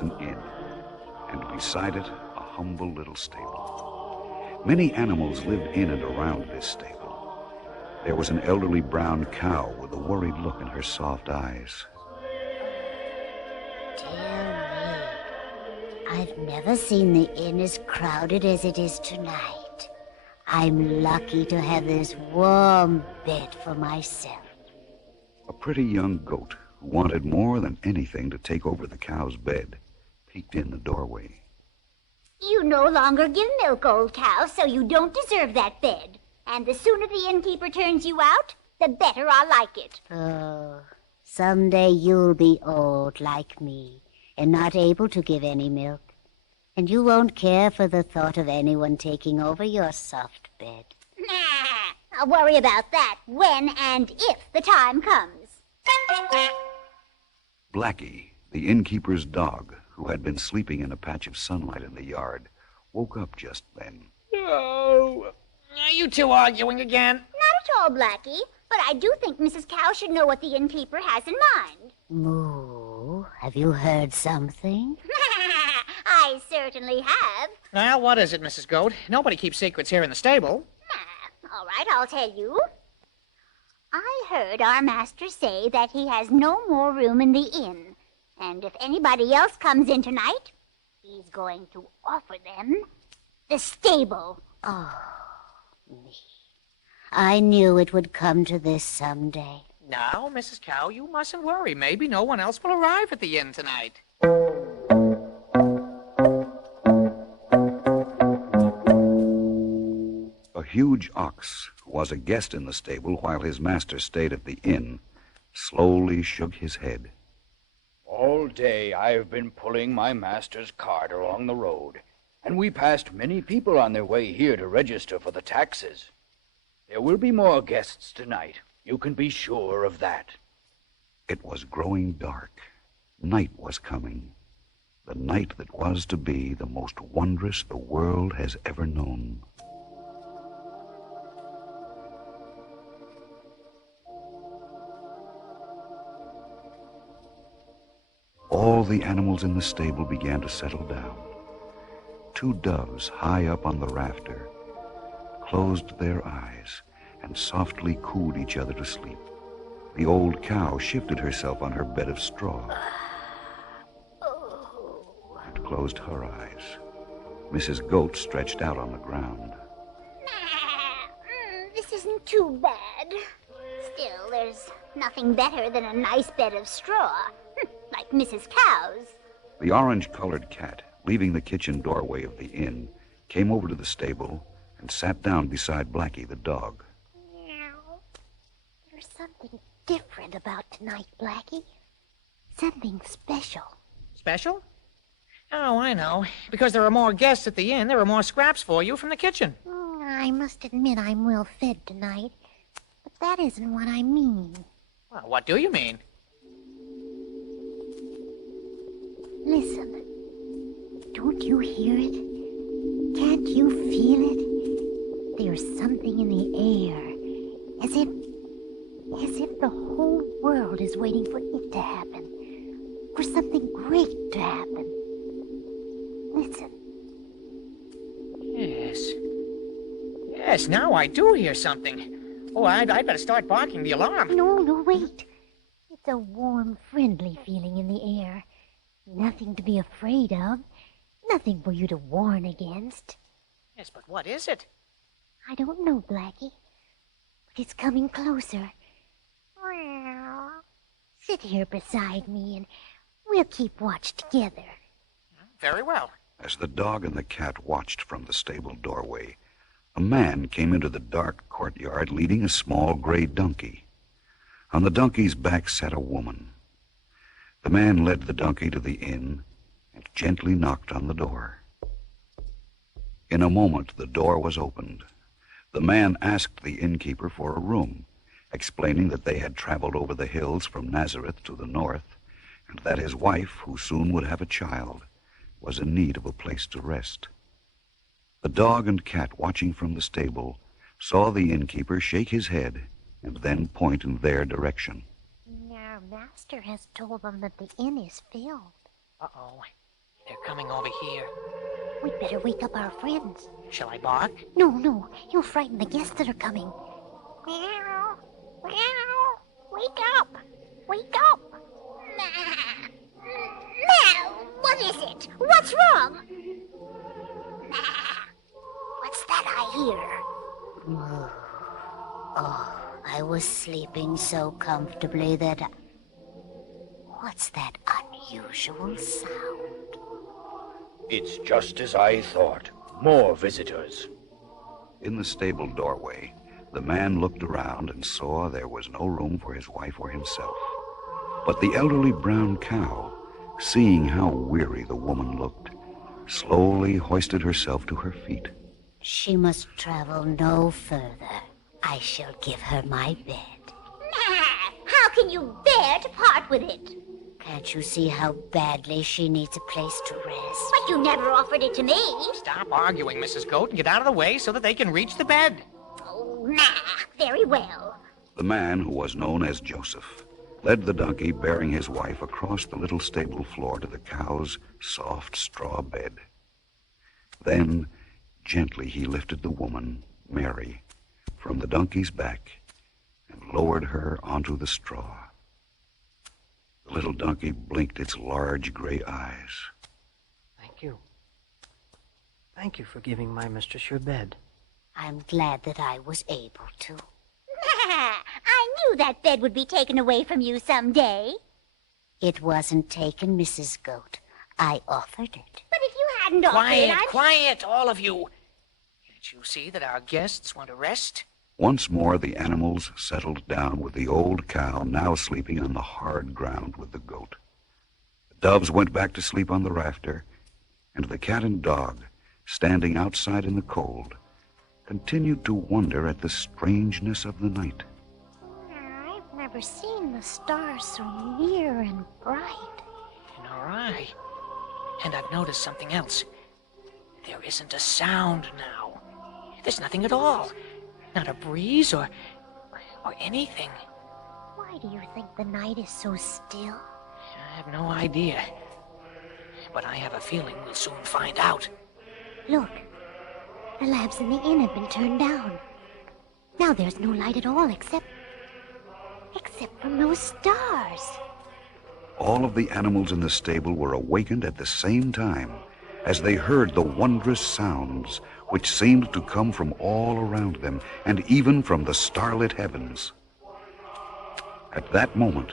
was an inn, and beside it, a humble little stable. Many animals lived in and around this stable. There was an elderly brown cow with a worried look in her soft eyes. Dear me, I've never seen the inn as crowded as it is tonight. I'm lucky to have this warm bed for myself. A pretty young goat, who wanted more than anything to take over the cow's bed, peeked in the doorway. You no longer give milk, old cow, so you don't deserve that bed. And the sooner the innkeeper turns you out, the better I'll like it. Oh, someday you'll be old like me and not able to give any milk. And you won't care for the thought of anyone taking over your soft bed. Nah, I'll worry about that when and if the time comes. Blackie, the innkeeper's dog, who had been sleeping in a patch of sunlight in the yard, woke up just then. Oh, are you two arguing again? Not at all, Blackie, but I do think Mrs. Cow should know what the innkeeper has in mind. Moo, have you heard something? I certainly have. Well, what is it, Mrs. Goat? Nobody keeps secrets here in the stable. All right, I'll tell you. I heard our master say that he has no more room in the inn. And if anybody else comes in tonight, he's going to offer them the stable. Oh, me. I knew it would come to this someday. Now, Mrs. Cow, you mustn't worry. Maybe no one else will arrive at the inn tonight. A huge ox, who was a guest in the stable while his master stayed at the inn, slowly shook his head. All day I've been pulling my master's cart along the road, and we passed many people on their way here to register for the taxes. There will be more guests tonight. You can be sure of that. It was growing dark. Night was coming. The night that was to be the most wondrous the world has ever known. All the animals in the stable began to settle down. Two doves high up on the rafter closed their eyes and softly cooed each other to sleep. The old cow shifted herself on her bed of straw and closed her eyes. Mrs. Goat stretched out on the ground. This isn't too bad. Still, there's nothing better than a nice bed of straw. Like Mrs. Cow's. The orange-colored cat, leaving the kitchen doorway of the inn, came over to the stable and sat down beside Blackie the dog. Meow. There's something different about tonight, Blackie. Something special. Special? Oh, I know. Because there are more guests at the inn, there are more scraps for you from the kitchen. I must admit I'm well fed tonight, but that isn't what I mean. Well, what do you mean? Listen. Don't you hear it? Can't you feel it? There's something in the air, as if the whole world is waiting for it to happen, for something great to happen. Listen. Yes, now I do hear something. Oh, I'd better start barking the alarm. No, wait. It's a warm, friendly feeling in the air. Nothing to be afraid of. Nothing for you to warn against. Yes, but what is it? I don't know, Blackie. But it's coming closer. Sit here beside me and we'll keep watch together. Very well. As the dog and the cat watched from the stable doorway, a man came into the dark courtyard leading a small gray donkey. On the donkey's back sat a woman. The man led the donkey to the inn and gently knocked on the door. In a moment, the door was opened. The man asked the innkeeper for a room, explaining that they had traveled over the hills from Nazareth to the north, and that his wife, who soon would have a child, was in need of a place to rest. The dog and cat, watching from the stable, saw the innkeeper shake his head and then point in their direction. Our master has told them that the inn is filled. Uh-oh. They're coming over here. We'd better wake up our friends. Shall I bark? No, you'll frighten the guests that are coming. Meow. Meow. Wake up. Wake up. Meow. What is it? What's wrong? What's that I hear? Oh, I was sleeping so comfortably that... What's that unusual sound? It's just as I thought. More visitors. In the stable doorway, the man looked around and saw there was no room for his wife or himself. But the elderly brown cow, seeing how weary the woman looked, slowly hoisted herself to her feet. She must travel no further. I shall give her my bed. How can you bear to part with it? Can't you see how badly she needs a place to rest? But you never offered it to me. Stop arguing, Mrs. Goat, and get out of the way so that they can reach the bed. Oh, very well. The man, who was known as Joseph, led the donkey bearing his wife across the little stable floor to the cow's soft straw bed. Then, gently he lifted the woman, Mary, from the donkey's back and lowered her onto the straw. The little donkey blinked its large gray eyes. Thank you. Thank you for giving my mistress your bed. I'm glad that I was able to. I knew that bed would be taken away from you someday. It wasn't taken, Mrs. Goat. I offered it. But if you hadn't offered it, Quiet, all of you. Can't you see that our guests want to rest? Once more the animals settled down with the old cow now sleeping on the hard ground with the goat. The doves went back to sleep on the rafter, and the cat and dog, standing outside in the cold, continued to wonder at the strangeness of the night. I've never seen the stars so near and bright. Nor I. And I've noticed something else. There isn't a sound now. There's nothing at all. Not a breeze or anything. Why do you think the night is so still? I have no idea. But I have a feeling we'll soon find out. Look, the lamps in the inn have been turned down. Now there's no light at all except from those stars. All of the animals in the stable were awakened at the same time as they heard the wondrous sounds which seemed to come from all around them and even from the starlit heavens. At that moment,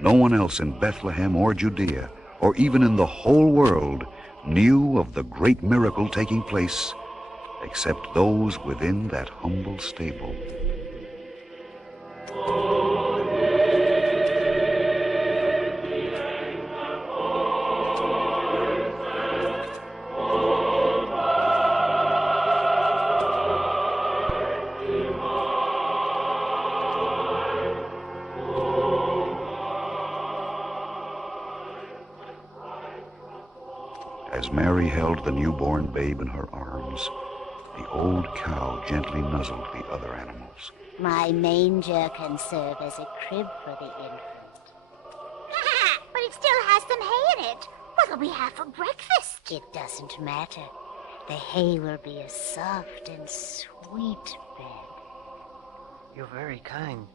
no one else in Bethlehem or Judea or even in the whole world knew of the great miracle taking place except those within that humble stable. As Mary held the newborn babe in her arms, the old cow gently nuzzled the other animals. My manger can serve as a crib for the infant. But it still has some hay in it. What'll we have for breakfast? It doesn't matter. The hay will be a soft and sweet bed. You're very kind.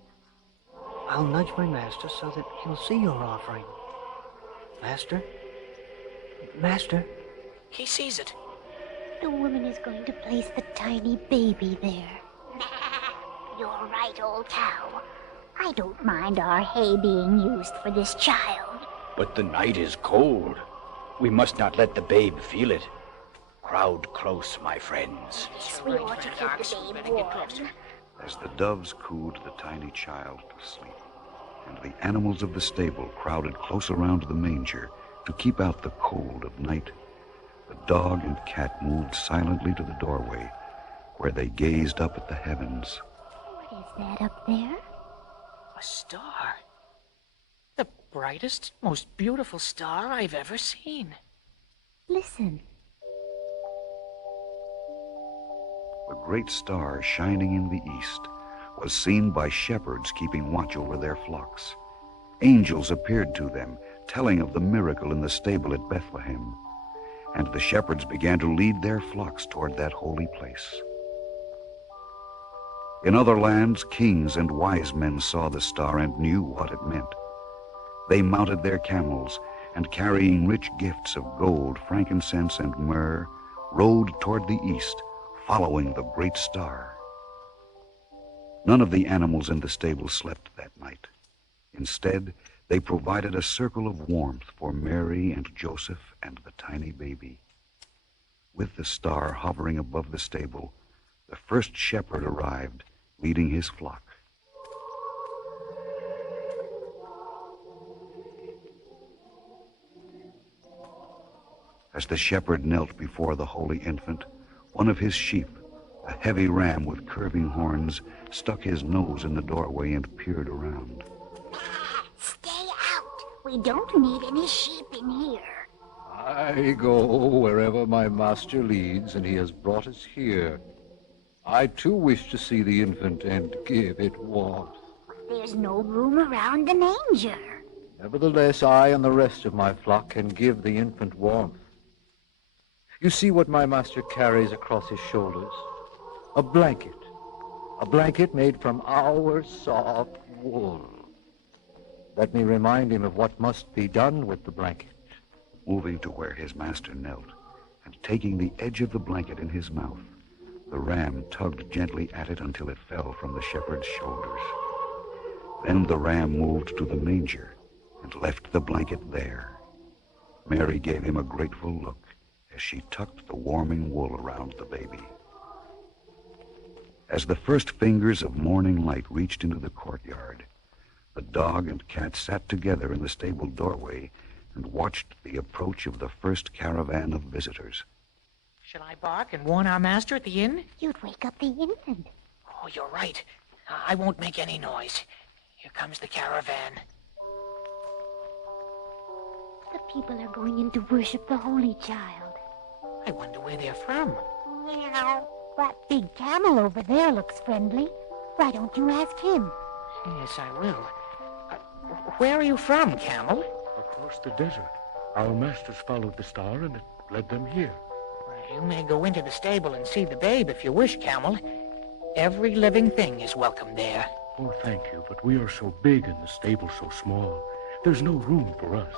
I'll nudge my master so that he'll see your offering. Master? Master? He sees it. The woman is going to place the tiny baby there. You're right, old cow. I don't mind our hay being used for this child. But the night is cold. We must not let the babe feel it. Crowd close, my friends. Yes, we ought to keep the babe warm. As the doves cooed the tiny child to sleep, and the animals of the stable crowded close around the manger to keep out the cold of night, the dog and cat moved silently to the doorway, where they gazed up at the heavens. What is that up there? A star. The brightest, most beautiful star I've ever seen. Listen. The great star shining in the east was seen by shepherds keeping watch over their flocks. Angels appeared to them, telling of the miracle in the stable at Bethlehem. and the shepherds began to lead their flocks toward that holy place. In other lands, kings and wise men saw the star and knew what it meant. They mounted their camels, and carrying rich gifts of gold, frankincense, and myrrh, rode toward the east, following the great star. None of the animals in the stable slept that night. Instead, they provided a circle of warmth for Mary and Joseph and the tiny baby. With the star hovering above the stable, the first shepherd arrived, leading his flock. As the shepherd knelt before the holy infant, one of his sheep, a heavy ram with curving horns, stuck his nose in the doorway and peered around. Stay out. We don't need any sheep in here. I go wherever my master leads, and he has brought us here. I too wish to see the infant and give it warmth. There's no room around the manger. Nevertheless, I and the rest of my flock can give the infant warmth. You see what my master carries across his shoulders? A blanket. A blanket made from our soft wool. Let me remind him of what must be done with the blanket. Moving to where his master knelt, and taking the edge of the blanket in his mouth, the ram tugged gently at it until it fell from the shepherd's shoulders. Then the ram moved to the manger and left the blanket there. Mary gave him a grateful look as she tucked the warming wool around the baby. As the first fingers of morning light reached into the courtyard, the dog and cat sat together in the stable doorway and watched the approach of the first caravan of visitors. Shall I bark and warn our master at the inn? You'd wake up the infant. Oh, you're right. I won't make any noise. Here comes the caravan. The people are going in to worship the Holy Child. I wonder where they're from. Meow. That big camel over there looks friendly. Why don't you ask him? Yes, I will. Where are you from, Camel? Across the desert. Our masters followed the star and it led them here. You may go into the stable and see the babe if you wish, Camel. Every living thing is welcome there. Oh, thank you, but we are so big and the stable so small. There's no room for us.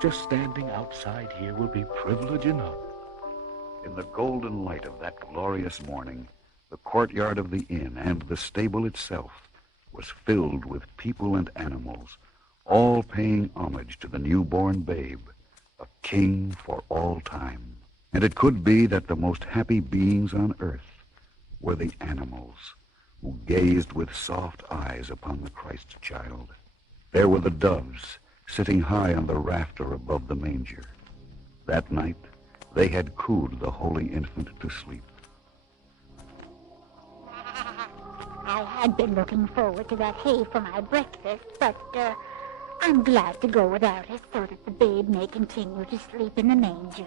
Just standing outside here will be privilege enough. In the golden light of that glorious morning, the courtyard of the inn and the stable itself was filled with people and animals, all paying homage to the newborn babe, a king for all time. And it could be that the most happy beings on earth were the animals, who gazed with soft eyes upon the Christ child. There were the doves, sitting high on the rafter above the manger. That night, they had cooed the holy infant to sleep. I had been looking forward to that hay for my breakfast, but I'm glad to go without it so that the babe may continue to sleep in the manger.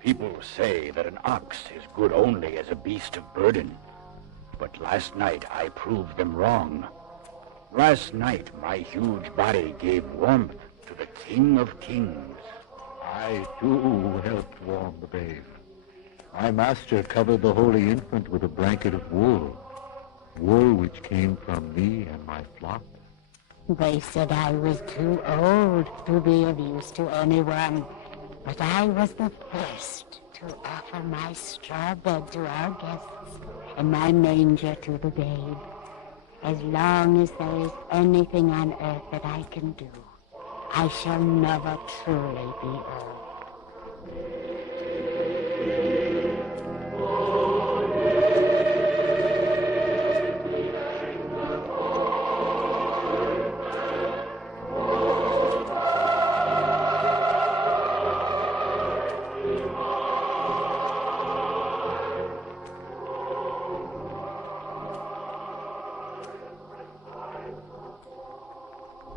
People say that an ox is good only as a beast of burden, but last night I proved them wrong. Last night my huge body gave warmth to the King of Kings. I too helped warm the babe. My master covered the holy infant with a blanket of wool, wool which came from me and my flock. They said I was too old to be of use to anyone, but I was the first to offer my straw bed to our guests and my manger to the babe. As long as there is anything on earth that I can do, I shall never truly be old.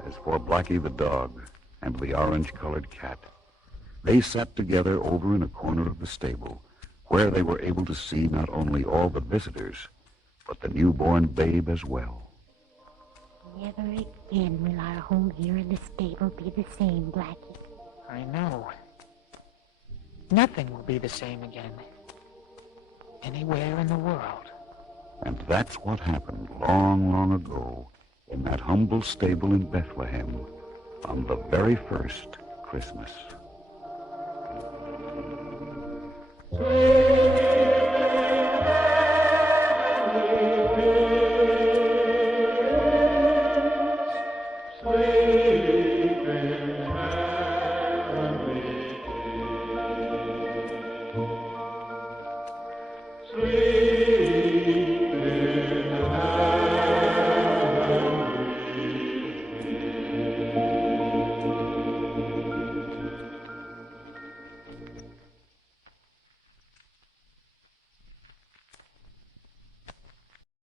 As for Blackie the dog and the orange-colored cat, they sat together over in a corner of the stable, where they were able to see not only all the visitors, but the newborn babe as well. Never again will our home here in the stable be the same, Blackie. I know. Nothing will be the same again. Anywhere in the world. And that's what happened long, long ago in that humble stable in Bethlehem on the very first Christmas.